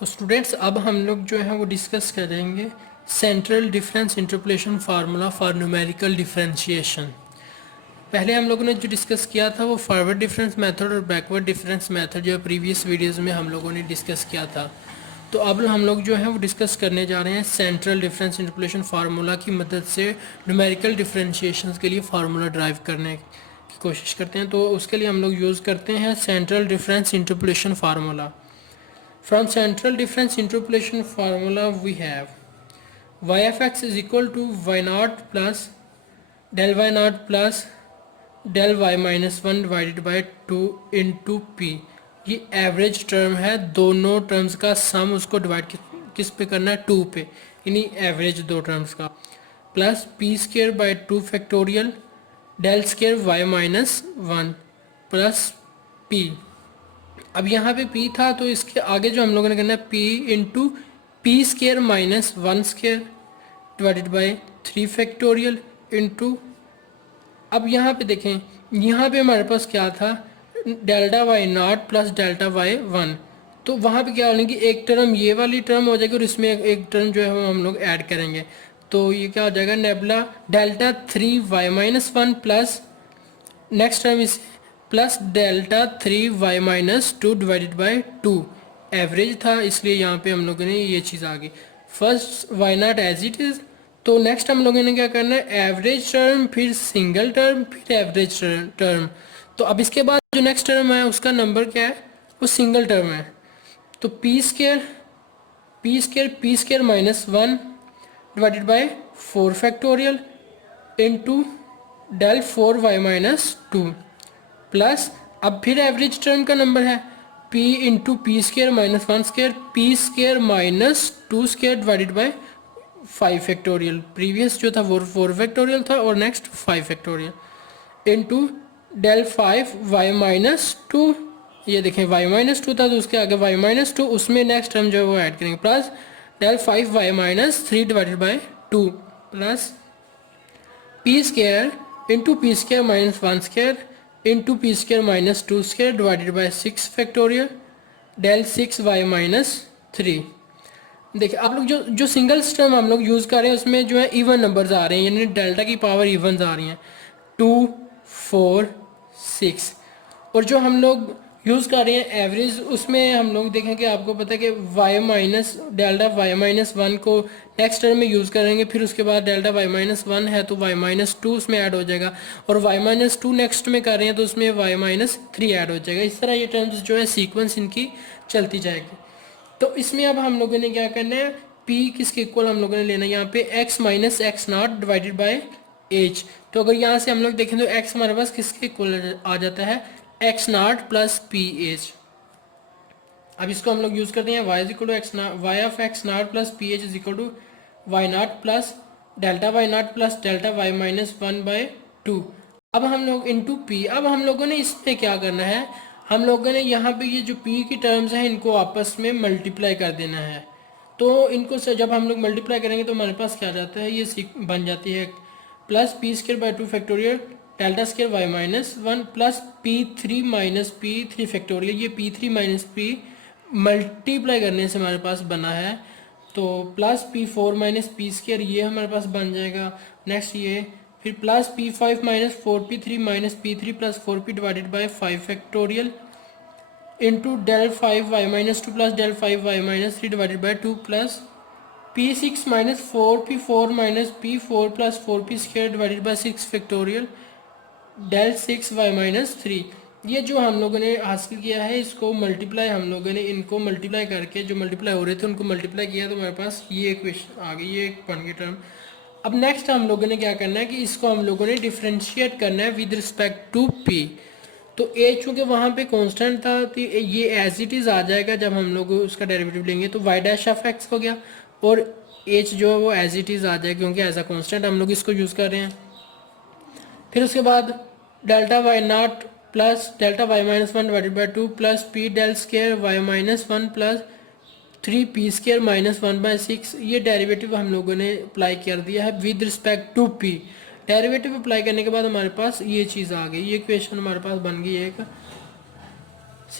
तो स्टूडेंट्स अब हम लोग जो है वो डिस्कस करेंगे central difference interpolation formula for numerical differentiation. पहले हम लोगों ने जो डिस्कस किया था वो फॉरवर्ड डिफरेंस मेथड और बैकवर्ड डिफरेंस मेथड जो प्रीवियस वीडियोस में हम लोगों ने डिस्कस किया था। तो अब हम लोग जो है वो डिस्कस करने जा रहे हैं सेंट्रल डिफरेंस इंटरपोलेशन फार्मूला की मदद से न्यूमेरिकल डिफरेंशिएशन के लिए फार्मूला ड्राइव करने की कोशिश करते हैं। तो उसके लिए हम लोग यूज़ करते हैं central difference interpolation formula. From central difference interpolation formula we have y of x is equal to y naught plus del y naught plus del y minus 1 divided by 2 into p। ये average term है, दोनों terms का सम उसको divide किस पे करना है, 2 पे, यानी एवरेज दो टर्म्स का, plus P square by 2 factorial del square Y minus 1 plus P. अब यहाँ पे p था तो इसके आगे जो हम लोगों ने करना है p into P square minus 1 square divided by 3 factorial into, अब यहाँ पे देखें, यहाँ पे हमारे पास क्या था, delta Y not plus delta Y 1। तो वहाँ पे क्या होने की एक टर्म ये वाली टर्म हो जाएगी और इसमें एक टर्म जो है वो हम लोग ऐड करेंगे। तो ये क्या हो जाएगा, nabla delta 3 y minus 1 plus next term is plus delta 3 y minus 2 divided by 2। Average था इसलिए यहाँ पे हम लोगों ने ये चीज़ आ गई। First Y not as it is, तो नेक्स्ट हम लोगों ने क्या करना है, एवरेज टर्म फिर सिंगल टर्म फिर एवरेज टर्म। तो अब इसके बाद जो नेक्स्ट टर्म है उसका नंबर क्या है, वो सिंगल टर्म है। तो P square minus 1 divided by 4 factorial into del 4 Y minus 2 plus, अब फिर एवरेज टर्म का नंबर है p into P square minus 1 square P square minus 2 square divided by 5 factorial. Previous जो था वो 4 फैक्टोरियल था और next 5 factorial into del 5 Y minus 2, ये देखें वाई माइनस 2 था तो उसके आगे वाई माइनस 2, उसमें नेक्स्ट टर्म जो है वो ऐड करेंगे, plus del 5 Y minus 3 divided by 2 plus P square into P square minus 1 square into P square minus 2 square divided by 6 factorial del 6 Y minus 3। देखिए आप लोग जो सिंगल टर्म हम लोग यूज़ कर रहे हैं उसमें जो है इवन नंबर्स आ रहे हैं, यानी डेल्टा की पावर इवन्स आ रही हैं 2 4 6। और जो हम लोग यूज़ कर रहे हैं एवरेज, उसमें हम लोग देखें कि आपको पता है कि Y minus delta Y minus 1 को नेक्स्ट टर्म में यूज़ करेंगे, फिर उसके बाद डेल्टा वाई माइनस 1 है तो वाई माइनस 2 उसमें ऐड हो जाएगा, और वाई माइनस 2 नेक्स्ट में कर रहे हैं तो उसमें वाई माइनस 3 ऐड हो जाएगा। इस तरह ये टर्म्स जो है सीक्वेंस इनकी चलती जाएगी। तो इसमें अब हम लोगों ने क्या करना है, p किसके इक्वल हम लोगों ने लेना है, यहाँ पे x minus x not divided by H. तो अगर यहाँ से हम लोग देखें तो x हमारे पास किसके इक्वल आ जाता है, X not plus P H. अब इसको हम लोग यूज़ करते हैं y is equal to X not, Y of X not plus P H is equal to Y not plus delta Y not plus delta Y minus 1 by 2। अब हम लोग into P, अब हम लोगों ने इसमें क्या करना है, हम लोगों ने यहाँ पे ये जो p की टर्म्स हैं इनको आपस में मल्टीप्लाई कर देना है। तो इनको से जब हम लोग मल्टीप्लाई करेंगे तो हमारे पास क्या जाता है, ये बन जाती है plus P square by 2 factorial delta square Y minus 1 plus p3 minus p3 factorial, ये p3 माइनस p मल्टीप्लाई करने से हमारे पास बना है, तो plus p4 minus P square ये हमारे पास बन जाएगा। नेक्स्ट ये फिर plus p5 minus 4p3 minus p3 plus 4p divided by 5 factorial into del 5 Y minus 2 plus del 5 Y minus 3 divided by 2 plus p6 minus 4p4 minus p4 plus 4p square divided by 6 factorial del 6 Y minus 3। ये जो हम लोगों ने हासिल किया है इसको multiply, हम लोगों ने इनको मल्टीप्लाई करके जो मल्टीप्लाई हो रहे थे उनको मल्टीप्लाई किया तो हमारे पास ये इक्वेशन आ गई, ये एक बन गई टर्म। अब नेक्स्ट हम लोगों ने क्या करना है कि इसको हम लोगों ने डिफ्रेंशिएट करना है विद रिस्पेक्ट टू p। तो a चूँकि वहाँ पे कांस्टेंट था तो ये एज इट इज़ आ जाएगा, जब हम लोग उसका डेरिवेटिव लेंगे तो y डैश ऑफ x हो गया, और h जो है वो एज इट इज़ आ जाएगा क्योंकि एज अ कांस्टेंट हम लोग इसको यूज़ कर रहे हैं। फिर उसके बाद delta Y not plus delta Y minus 1 divided by 2 plus P del square Y minus 1 plus 3p square minus 1 by 6। ये डेरिवेटिव हम लोगों ने अप्लाई कर दिया है with respect to p। Derivative apply करने के बाद हमारे पास ये चीज़ आ गई, ये इक्वेशन हमारे पास बन गई एक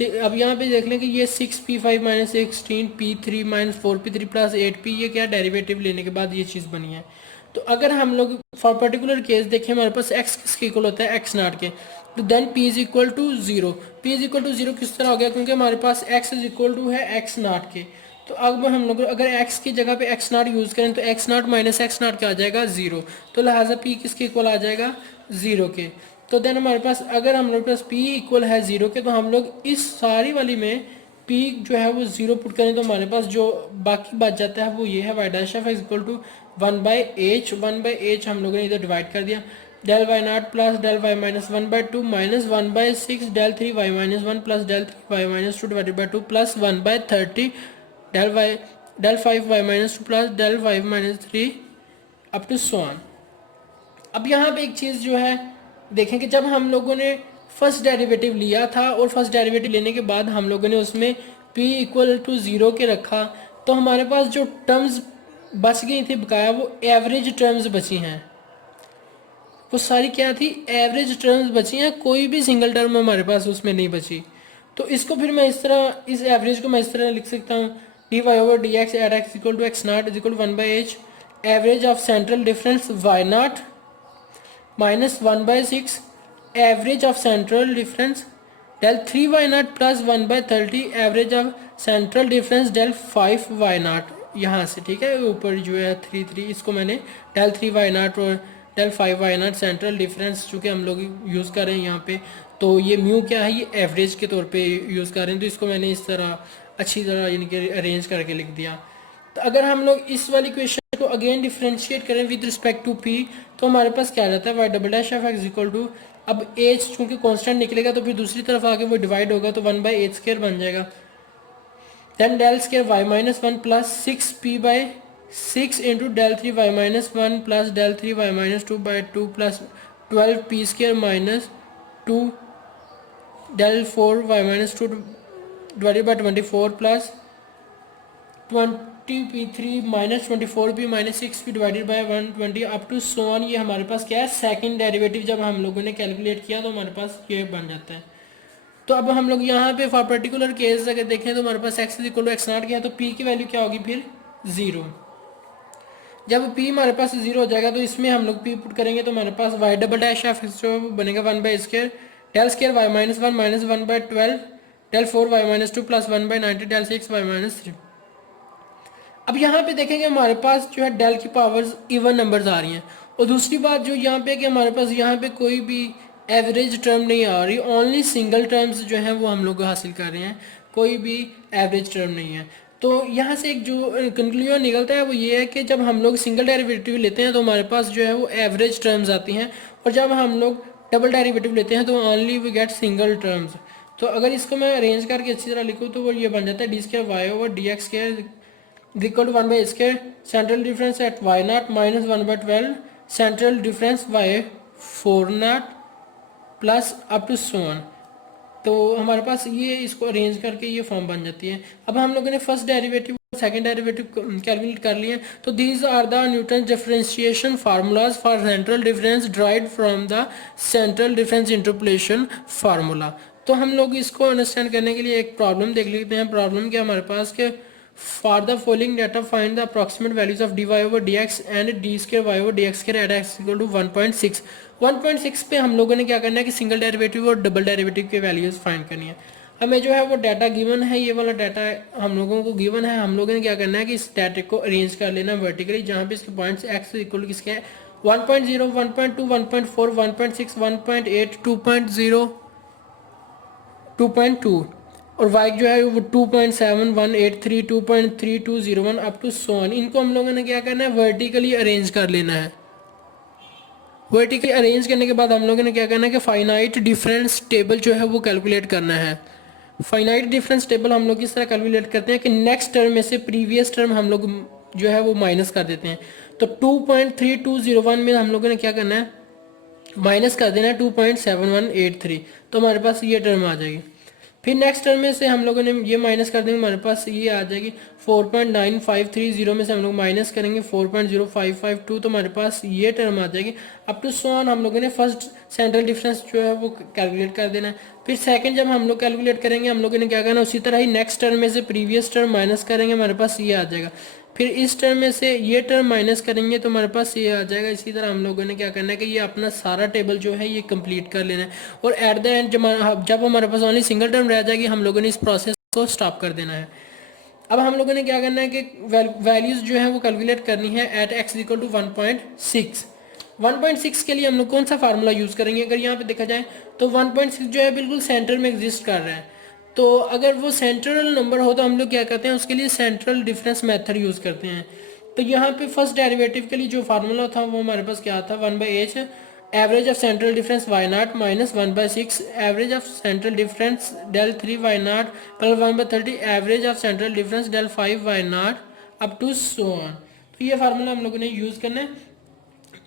अब यहाँ पे देख लें कि ये 6p5 minus 16p3 minus 4p3 plus 8p, ये क्या डेरिवेटिव लेने के बाद ये चीज़ बनी है। तो अगर हम लोग फॉर पर्टिकुलर केस देखें, हमारे पास x किसके इक्वल होता है, x नॉट के, तो then p is equal to 0। p is equal to 0 किस तरह हो गया, क्योंकि हमारे पास x इज इक्वल टू है x नॉट के। तो अब हम लोग अगर x की जगह पे x नॉट यूज़ करें तो x not minus x not क्या आ जाएगा, 0। तो लिहाजा p किसके इक्वल आ जाएगा, 0 के। तो देन हमारे पास अगर हम लोग पास p इक्वल है 0 के, तो हम लोग इस सारी वाली में p जो है वो 0 पुट करें तो हमारे पास जो बाकी बच जाता है वो ये है, Y dash of equal to 1/h। 1/h हम लोगों ने इधर डिवाइड कर दिया, del Y not plus del Y minus 1/2 minus 1/6 del 3y minus 1 plus del 3y minus 2 divided by 2 plus 1/30 del 5y minus 2 plus del 5 minus 3 up to so on. अब यहाँ पे एक चीज़ जो है देखें कि जब हम लोगों ने फर्स्ट डेरिवेटिव लिया था और फर्स्ट डेरिवेटिव लेने के बाद हम लोगों ने उसमें p इक्वल टू 0 के रखा, तो हमारे पास जो टर्म्स बच गई थी बकाया, वो एवरेज टर्म्स बची हैं। वो सारी क्या थी, एवरेज टर्म्स बची हैं, कोई भी सिंगल टर्म हमारे पास उसमें नहीं बची। तो इसको फिर मैं इस तरह, इस एवरेज को मैं इस तरह लिख सकता हूँ, D Y over D X at X equal to X naught is equal to 1/h average of central difference Y not minus 1/6 average of central difference del 3y naught plus 1/30 average of central difference del 5y naught, यहाँ से ठीक है, ऊपर जो है 3 इसको मैंने del 3y naught और del 5y naught central difference चूँकि हम लोग यूज़ कर रहे हैं यहाँ पे, तो ये म्यू क्या है, ये एवरेज के तौर पे यूज़ कर रहे हैं, तो इसको मैंने इस तरह अच्छी तरह यानी कि अरेंज करके लिख दिया। तो अगर हम लोग इस वाली क्वेश्चन को अगेन डिफ्रेंशिएट करें विद रिस्पेक्ट टू p, तो हमारे पास क्या रहता है, Y double dash of X equal to, अब एच चूँकि कांस्टेंट निकलेगा तो फिर दूसरी तरफ आके वो डिवाइड होगा तो 1/h² बन जाएगा, then del square Y minus 1 plus 6p/6 into del 3y minus 1 plus del 3y minus 2/2 plus 12p² minus 2 del 4y minus 2 divided by 24 plus 20p3 minus 24p minus 6p divided by 120 up to so on. ये हमारे पास क्या है, second derivative जब हम लोगों ने calculate किया तो हमारे पास ये बन जाता है। तो अब हम लोग यहाँ पे फॉर पर्टिकुलर केस अगर देखें तो हमारे पास x is equal to X naught किया, तो p की वैल्यू क्या होगी फिर 0। जब p हमारे पास 0 हो जाएगा तो इसमें हम लोग p पुट करेंगे तो हमारे पास y डबल डैश ऑफ जो बनेगा 1/स्क्वायर del square y minus 1 minus 1/12 del 4y minus 2 plus 1/90 del 6y minus 3। अब यहाँ पे देखेंगे हमारे पास जो है डेल की पावर्स इवन नंबर्स आ रही हैं, और दूसरी बात जो यहाँ पे कि हमारे पास यहाँ पे कोई भी एवरेज टर्म नहीं आ रही, ओनली सिंगल टर्म्स जो हैं वो हम लोग हासिल कर रहे हैं, कोई भी एवरेज टर्म नहीं है। तो यहाँ से एक जो कंक्लूजन निकलता है वो ये है कि जब हम लोग सिंगल डेरिवेटिव लेते हैं तो हमारे पास जो है वो एवरेज टर्म्स आती हैं, और जब हम लोग डबल डेरिवेटिव लेते हैं तो only we get single terms. तो अगर इसको मैं अरेंज करके अच्छी तरह लिखूँ तो वो ये बन जाता है d square y over D x square equal to 1/स्क्वायर central difference at y not minus 1/12 central difference y 4 not plus up to so on. तो हमारे पास ये इसको अरेंज करके ये फॉर्म बन जाती है। अब हम लोगों ने first derivative second derivative calculate कर लिए, तो these are the Newton differentiation formulas for central difference derived from the central difference interpolation formula. तो हम लोग इसको अंडरस्टैंड करने के लिए एक प्रॉब्लम देख लेते हैं। प्रॉब्लम क्या हमारे पास के for the following data find the approximate values of dy over dx and d square y over dx square at x equal to 1.6। 1.6 पे हम लोगों ने क्या करना है कि सिंगल डेरिवेटिव और डबल डेरिवेटिव के वैल्यूज फाइंड करनी है। हमें जो है वो डाटा गिवन है, ये वाला डाटा हम लोगों को गिवन है, हम लोगों ने क्या करना है कि इस डाटा को अरेंज कर लेना वर्टिकली, जहाँ पे इसके पॉइंट्स x इक्वल टू किसके हैं 1.0 1.2 1.4 1.6 1.8 2.0 2.2 और y जो है वो 2.7183 2.3201 अप टू सो ऑन। इनको हम लोगों ने क्या करना है वर्टिकली अरेंज कर लेना है। वर्टिकली अरेंज करने के बाद हम लोगों ने क्या करना है कि फाइनाइट डिफरेंस टेबल जो है वो कैलकुलेट करना है। फाइनाइट डिफरेंस टेबल हम लोग किस तरह कैलकुलेट करते हैं कि नेक्स्ट टर्म में से प्रीवियस टर्म हम लोग जो है वो माइनस कर देते हैं। तो 2.3201 में हम लोगों ने क्या करना है माइनस कर देना है 2.7183, तो हमारे पास ये टर्म आ जाएगी। फिर नेक्स्ट टर्म में से हम लोगों ने ये माइनस कर देंगे, हमारे पास ये आ जाएगी 4.9530 में से हम लोग माइनस करेंगे 4.0552, तो हमारे पास ये टर्म आ जाएगी। अप टू सो ऑन हम लोगों ने फर्स्ट सेंट्रल डिफरेंस जो है वो कैलकुलेट कर देना है। फिर सेकंड जब हम लोग कैलकुलेट करेंगे हम लोगों ने क्या करना है, उसी तरह ही नेक्स्ट टर्म में से प्रीवियस टर्म माइनस करेंगे, हमारे पास ये आ जाएगा। फिर इस टर्म में से ये टर्म माइनस करेंगे तो हमारे पास ये आ जाएगा। इसी तरह हम लोगों ने क्या करना है कि ये अपना सारा टेबल जो है ये कंप्लीट कर लेना है, और एट द एंड जब हमारे पास ओनली सिंगल टर्म रह जाएगी हम लोगों ने इस प्रोसेस को स्टॉप कर देना है। अब हम लोगों ने क्या करना है कि वैल्यूज जो है वो कैलकुलेट करनी है एट x इक्वल टू 1.6। 1.6 के लिए हम लोग कौन सा फार्मूला यूज़ करेंगे, अगर यहाँ पे देखा जाए तो 1.6 जो है बिल्कुल सेंटर में एग्जिस्ट कर रहा है। तो अगर वो सेंट्रल नंबर हो तो हम लोग क्या करते हैं, उसके लिए सेंट्रल डिफरेंस मेथड यूज़ करते हैं। तो यहाँ पे फर्स्ट डेरिवेटिव के लिए जो फार्मूला था वो हमारे पास क्या था, 1/h average of central difference y0 minus 1/6 average of central difference del 3 y0 plus 1/30 average of central difference del 5 y0 up to so on. तो ये फार्मूला हम लोगों ने यूज़ करना है।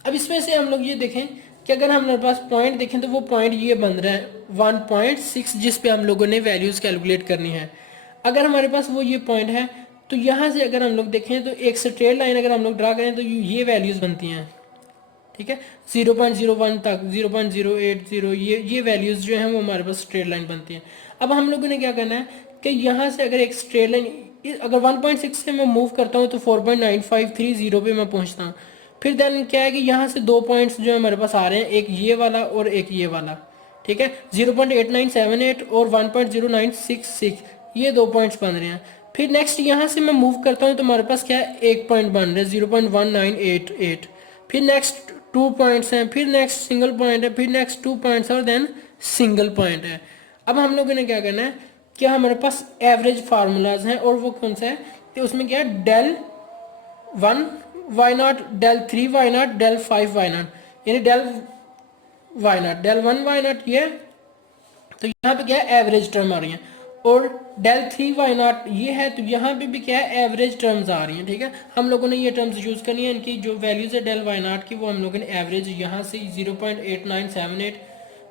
अब इसमें से हम लोग ये देखें कि अगर हमारे पास पॉइंट देखें तो वो पॉइंट ये बन रहा है 1.6 जिस पे हम लोगों ने वैल्यूज़ कैलकुलेट करनी है। अगर हमारे पास वो ये पॉइंट है तो यहाँ से अगर हम लोग देखें तो एक स्ट्रेट लाइन अगर हम लोग ड्रा करें तो ये वैल्यूज़ बनती हैं, ठीक है। 0.01 तक 0.080 ये वैल्यूज़ जो हैं वो हमारे पास स्ट्रेट लाइन बनती हैं। अब हम लोगों ने क्या करना है कि यहाँ से अगर एक स्ट्रेट लाइन अगर 1.6 से मैं मूव करता हूँ तो 4.9530 पे मैं पहुँचता हूँ। फिर देन क्या है कि यहाँ से दो पॉइंट्स जो है हमारे पास आ रहे हैं, एक ये वाला और एक ये वाला, ठीक है। 0.8978 और 1.0966 ये दो पॉइंट्स बन रहे हैं। फिर नेक्स्ट यहाँ से मैं मूव करता हूँ तो हमारे पास क्या है, एक पॉइंट बन रहा है 0.1988। फिर नेक्स्ट 2 पॉइंट्स हैं, फिर नेक्स्ट सिंगल पॉइंट है, फिर नेक्स्ट 2 पॉइंट्स और देन सिंगल पॉइंट है। अब हम लोगों ने क्या करना है कि हमारे पास एवरेज फार्मूलाज हैं और वो कौन सा है, तो उसमें क्या है del 1 y0 del 3 y0 del 5 y0, यानी del y0 del 1 y0 ये, तो यहाँ पे क्या है एवरेज टर्म आ रही है, और del 3 y0 ये है, तो यहाँ पे भी क्या है एवरेज टर्म्स आ रही हैं, ठीक है। हम लोगों ने ये टर्म्स यूज़ करनी है, इनकी जो वैल्यूज़ है del y0 की वो हम लोगों ने एवरेज यहाँ से 0.8978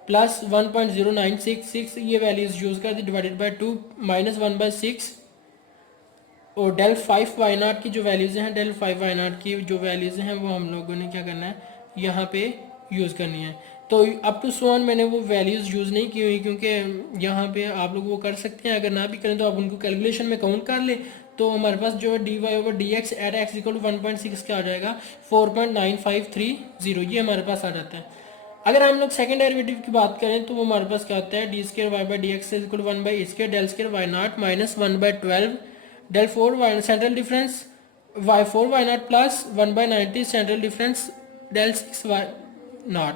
प्लस 1.0966 ये वैल्यूज़ यूज़ कर दी डिवाइडेड बाई 2 माइनस 1/6, और del 5 y0 की जो वैल्यूज़ हैं del 5 y0 की जो वैल्यूज़ हैं वो हम लोगों ने क्या करना है यहाँ पे यूज़ करनी है। तो अप टू सो ऑन मैंने वो वैल्यूज़ यूज़ नहीं की हुई क्योंकि यहाँ पे आप लोग वो कर सकते हैं, अगर ना भी करें तो आप उनको कैलकुलेशन में काउंट कर लें। तो हमारे पास जो dy/dx eight x equal to 1.6 क्या आ जाएगा 4.9530, ये हमारे पास आ जाता है। अगर हम लोग सेकंड डेरिवेटिव की बात करें तो वो हमारे पास क्या होता है d² y/dx equal to 1/a² del² y0 minus 1/12 del 4 y central difference y4 y0 plus 1/90 central difference del 6 y0।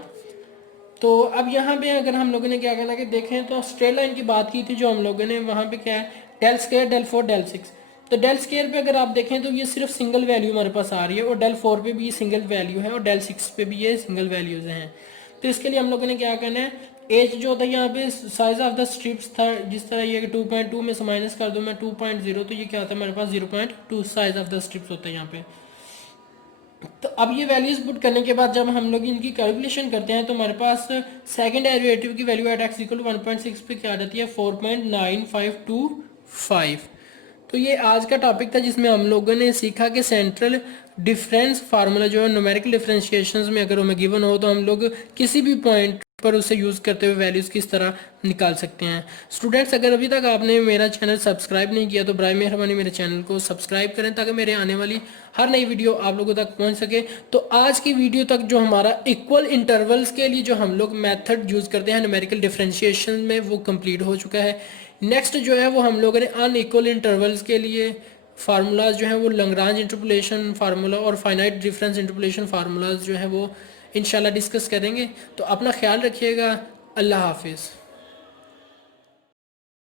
तो अब यहाँ पे अगर हम लोगों ने क्या करना कि देखें तो स्ट्रेट लाइन की बात की थी जो हम लोगों ने, वहाँ पे क्या है del² del 4 del 6। तो del² पे अगर आप देखें तो ये सिर्फ सिंगल वैल्यू हमारे पास आ रही है, और del 4 पे भी ये सिंगल वैल्यू है, और del 6 पे भी ये सिंगल वैल्यूज हैं। तो इसके लिए हम लोगों ने क्या करना है, एज जो होता है यहाँ पे साइज ऑफ द स्ट्रिप्स था, जिस तरह ये 2.2 में से माइनस कर दूँ मैं 2.0 तो ये क्या होता है हमारे पास 0.2 साइज ऑफ द स्ट्रिप्स होता है यहाँ पे। तो अब ये वैल्यूज पुट करने के बाद जब हम लोग इनकी कैलकुलेशन करते हैं तो हमारे पास सेकंड डेरिवेटिव की वैल्यू एट x इक्वल 1.6 पे क्या आ जाती है 4.9525। तो ये आज का टॉपिक था जिसमें हम लोगों ने सीखा कि सेंट्रल डिफरेंस फार्मूला जो है न्यूमेरिकल डिफरेंशिएशंस में अगर हमें गिवन हो तो हम लोग किसी भी पॉइंट पर उसे यूज़ करते हुए वैल्यूज़ किस तरह निकाल सकते हैं। स्टूडेंट्स अगर अभी तक आपने मेरा चैनल सब्सक्राइब नहीं किया तो बराए मेहरबानी मेरे चैनल को सब्सक्राइब करें ताकि मेरे आने वाली हर नई वीडियो आप लोगों तक पहुंच सके। तो आज की वीडियो तक जो हमारा इक्वल इंटरवल्स के लिए जो हम लोग मेथड यूज़ करते हैं न्यूमेरिकल डिफरेंशिएशन में वो कंप्लीट हो चुका है। नेक्स्ट जो है वो हम लोगों ने अनइक्वल इंटरवल्स के लिए फार्मूलाज जो हैं वो लैग्रांज इंटरपोलेशन फार्मूला और फाइनाइट डिफरेंस इंटरपोलेशन फार्मूलाज जो है वो इंशाल्लाह डिस्कस करेंगे। तो अपना ख्याल रखिएगा। अल्लाह हाफिज़।